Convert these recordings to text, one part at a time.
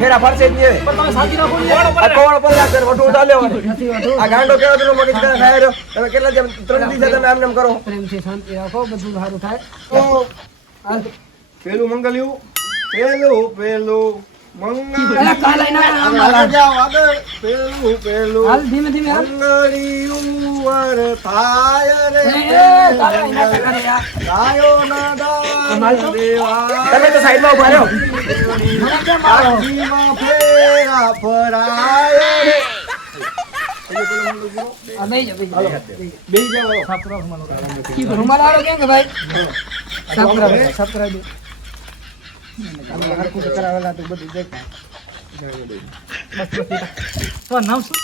ફેરા ફરશે જ નહીં. પણ તમે સાચી રાખો ને. આ કોણ પર લાગશે વટું ઉઠા લેવાનું. આ ગાંડો કેવો તો મગજ ખાય રહ્યો. તમે કેટલા જેમ 3 દિવસ તમે આમ કરો. પ્રેમથી શાંતિ રાખો, બધું સારું થાય. હાલ. પેલું મંગલ્યું પેલું અલા, કાલ આઈને મંગળ પેલું હાલ, ધીમે ધીમે હાલ. મંગળિયું વર થાય રે કાલ આઈને કરે યાર. ગાયો ના અમારે તો- તમે તો સાઈડમાં ઉભા રહ્યો. મને કેમ મારો? આખીમાં ફેરા ફરાય રે. આ બેહી જા, બેહી જા. બેહી જાઓ. રૂમાલ વાળો કેમ કે ભાઈ? સાફ કરાવી દે, સાફ કરાવી દે. આપણે હરખું તો કરાવેલા તો બધું દેખાય. તમારું નામ શું?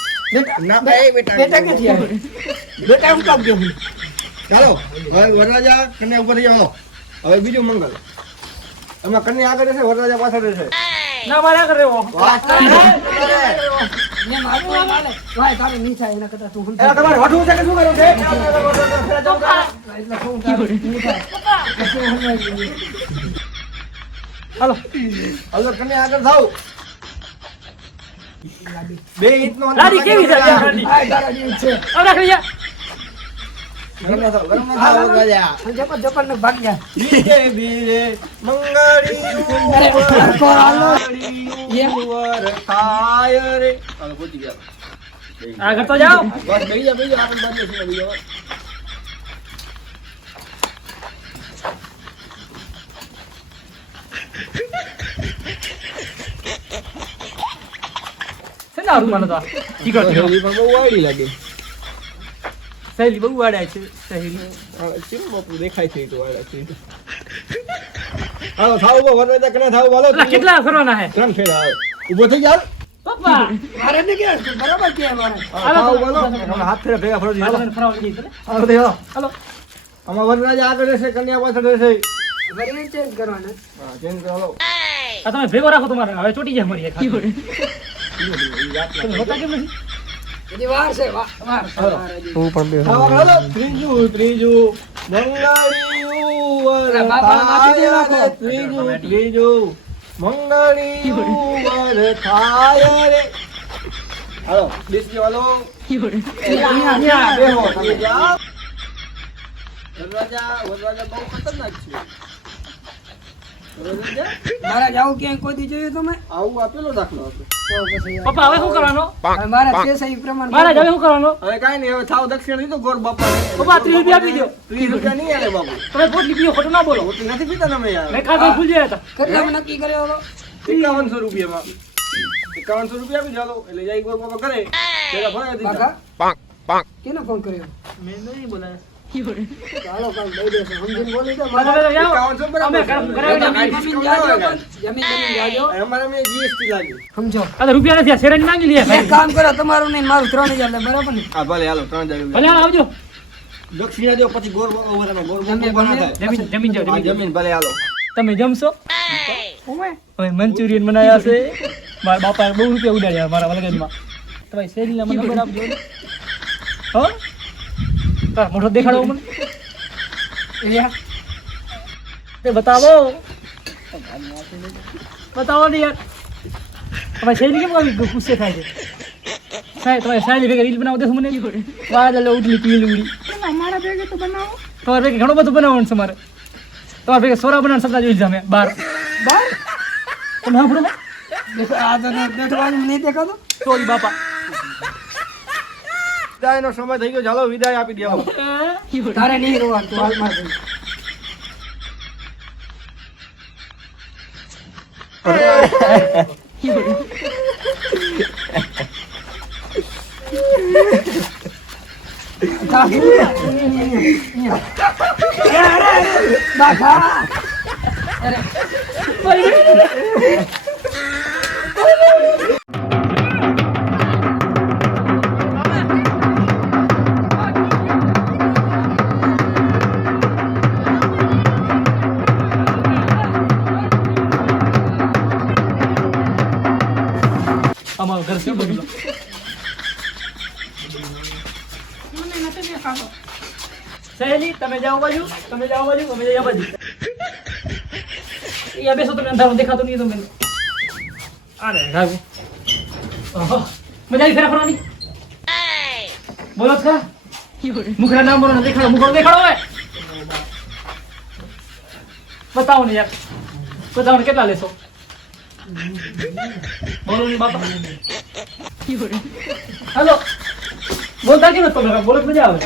ના ભાઈ બેટા બેટા ક્યાંથી આવે? બેટા હું કામ ગયો? ચાલો હવે વરરાજા કન્યા ઉપર થઈ જાઓ. હવે બીજું મંગલ એમાં કન્યા આગળ રહેશે વરરાજા પાછળ રહેશે. ના મારે આગળ રહેવો. ને મારું નામ આલે. ભાઈ તારે નહીં થાય એના કરતા તું એ તમારે વઢવું છે કે શું કરવું છે? એટલે શું તારે નહીં થાય. પછી હું સમજાવી દઉં. હાલો હવે કન્યા આગળ થાવ. બે ઇંચનો અંતર લાડી કેવી છે યાર, લાડી? આ તારા જેવી છે. આવ રાખી જા. ગરમ ના થાવ, ગરમ ના થાવ વરરાજા. જપર જપર ને ભાગ ગયા. બીજે બીરે મંગળિયું અરે, હરખો હાલો. વર થાય રે. હાલો પહોંચી ગયા. આગળ તો જાઓ. બસ બેહી જા આગળ બાજુ છે બેહી જાઓ. શેના રૂમાલ હતા? ઠીક છે. પણ બહુ વાયડી લાગે. સહેલી બહુ વાડ્યા છે સહેલી. ચીમ બાપુ દેખાય છે તો વાયડા છે. હાલો થાવ ઉભો વરરાજા કન્યા થાવ હાલો. અલા, કેટલા ફરવાના હે? 3 ફેરા આવે. ઊભો થઈ જાવ. પપ્પા મારે ને કે બરાબર કે મારે. થાવ બોલો. હાથ ફેરા ભેગા ફરો હાલો હાલો. મને ફરવા લઈ જઈએ. હાલો દેવો. હાલો. આમાં વરરાજા આગળ રહેશે કન્યા પાછળ રહેશે. વરી ચેન્જ કરવાના. હા ચેન્જ કરો હાલો. આ તમે ભેગો રાખો તમારે હવે ચોટી જાય મારી એક હાથ. તમે હોતા કેમ નથી? હજી વાર છે, વાર છે, વાર હજી. થાવ હાલો. ત્રીજું મંગળિયું વર અરે બાપા, નાખી દે થાય નાખો. રે. ત્રીજું મંગળિયું વર થાય રે. હાલો બેસજો હાલો. અહીંયા, બેહો તમે જાઓ. વરરાજા બહુ ખતરનાક છે. વરરાજા મારે જાવું ક્યાંય કોઈ દી જોયું તમે? આવું આપેલો દાખલો હતો. તો પછી પપ્પા હવે શું કરવાનો? હવે મારા છે સહી પ્રમાણે મારા હવે શું કરવાનો? હવે કાંઈ નહીં હવે થાવ દક્ષિણ દીધું ગોર બાપા પપ્પા 30 રૂપિયા આપી દો. 30 રૂપિયા નહીં આલે બાપુ. તમે પોટલી પીઓ, ખોટું ના બોલો. રોટી નથી પીતા તમે યાર. મેં ખાધો ભૂલ ગયા હતા. કેટલામાં નક્કી કર્યો હતો? 5100 રૂપિયામાં 5100 રૂપિયા આપી ચાલો એટલે જાય ગોર બાપા કરે પેલા ભરાવી દીધા. કાકા કેને ફોન કર્યો? મેં નહીં બોલાયા. ચાલો કાલ દઈ દેશે. સમજીને બોલી દો. મારે મારે તો જાઓ. 5100 બરાબર અમે છે. કરાવી જમીન નાખી. જમીન જાજો પણ. જમીન જાજો. અમારે મેં GST લાગ્યું. સમજો. આ તો રૂપિયા નથી, આ શેરાની માંગી લઈએ. એક કામ કરો, તમારું નહીં મારું 3000 લે, બરાબર ને? હા ભલે હાલો 3000 ભલે હાલ આવજો. દક્ષિણા દો પછી ગોર બાપા વરાનો ગોર જમીન બાપા ના બને. થાય. જમીન જાઓ, હા, જમીન જાઓ. જમીન ભલે હાલો. તમે જમશો? ઓમે હવે મંચુરિયન બનાવ્યા છે. મારા બાપાએ બહુ રૂપિયા ઉડાડ્યા મારા લગનમાં. તમારી શેરીના મને નંબર આપજો. હો? તારા મોઢો દેખાડો મને. તે બતાવો. બતાવો ને યાર. તમારી શૈલી કેમ આવી ગુસ્સે થાય છે? સાહેબ તમારી શૈલી ભેગા રીલ બનાવો દેશો મને. વાદળ ઉડલી પીલી ઉડી. અમારા ભેગે તો બનાવો. તમારે ભેગા ઘણું બધું બનાવવાનું છે મારે. તમારે ભેગા સોરા બનાવવાનું સપના જોઈ છે અમે બાર. બાર તમે સાંભળો ને? દેખો, આ તો બેઠવાનું નહીં દેખાતો. સોરી બાપા. વિદાયનો સમય થઈ ગયો ચાલો વિદાય આપી દેવો. તારે નહીં રોવાનું, તું હાલમાં થઈ. બાખા. અરે અમારું ઘર છે બધું. સહેલી તમે જાઓ બાજુ, તમે જાઓ બાજુ, અમે જઈએ આ બાજુ. અહીંયા બેસો, તમને અંધારું દેખાતું નહીં તમને. અરે રાગુ ઓહો મજા આવી ફેરા ફરવાની બોલો જ ખરા મુખડા નામ બોલો દેખાડો મુખડો દેખાડો હવે બતાવો ને યાર બતાવો ને કેટલા લેશો બોલો ને બાપા હાલો બોલતા કેમ નથી બોલો જ મજા આવે